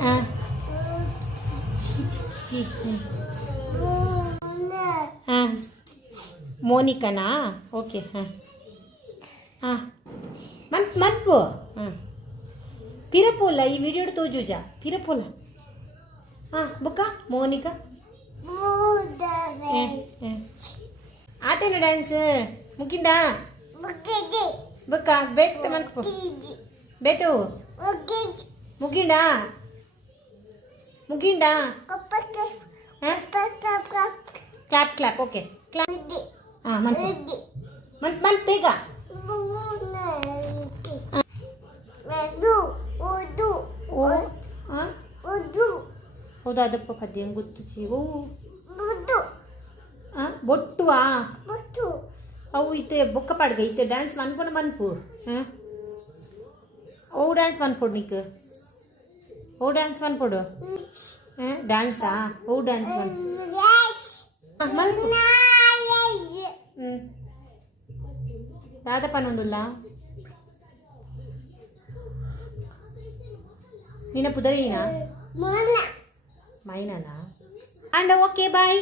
ಹಾಂ ಹಾಂ ಮೋನಿಕಾನಾ ಓಕೆ ಹಾಂ ಹಾಂ ಮನ್ಪು ಹಾಂ ಪಿರಪೋಲ ಈ ವಿಡಿಯೋಡು ತೋಜುಜ ಪಿರಪೋಲ ಹಾಂ ಬುಕ್ಕ ಮೋನಿಕಾ ಆತೇನ ಡ್ಯಾನ್ಸ್ ಮುಗಿಂಡ ಬುಕ್ಕ ಬೇಕ್ತ ಮನ್ಪು ಬೇತು ಮುಗಿಂಡ ಮುಗಿಂಡ ಕ್ಲಾಪ್ ಕ್ಲಾಪ್ ಓಕೆ ಕ್ಲಾಪ್ ಹಾಂ ಮನ್ಪು ಬೇಗ ಹೌದಾ ಅದಪ್ಪ ಪದ್ಯ ಹೆಂಗೆ ಗೊತ್ತು ಚೀವು ಬೊಟ್ಟುವಾ ಅವು ಐತೆ ಬೊಕ್ಕ ಪಾಡ್ಗೆ ಐತೆ ಡ್ಯಾನ್ಸ್ ಮನ್ಪುನ ಮನ್ಪು ಹಾಂ ಓ ಡ್ಯಾನ್ಸ್ ಮನ್ಪೊಡು ನೀಕು ಓ ಡ್ಯಾನ್ಸ್ ಮನ್ಪೊಡು ಹಾಂ ಡ್ಯಾನ್ಸಾ ಓ ಡ್ಯಾನ್ಸ್ ಮನ್ಪು ಹ್ಞೂ ಯಾವ್ದಪ್ಪ ನೋಡುಲ್ಲ ನೀನ ಪುದರಿನಾ ಮೈನಾ ಅಂಡ್ ಓಕೆ ಬಾಯ್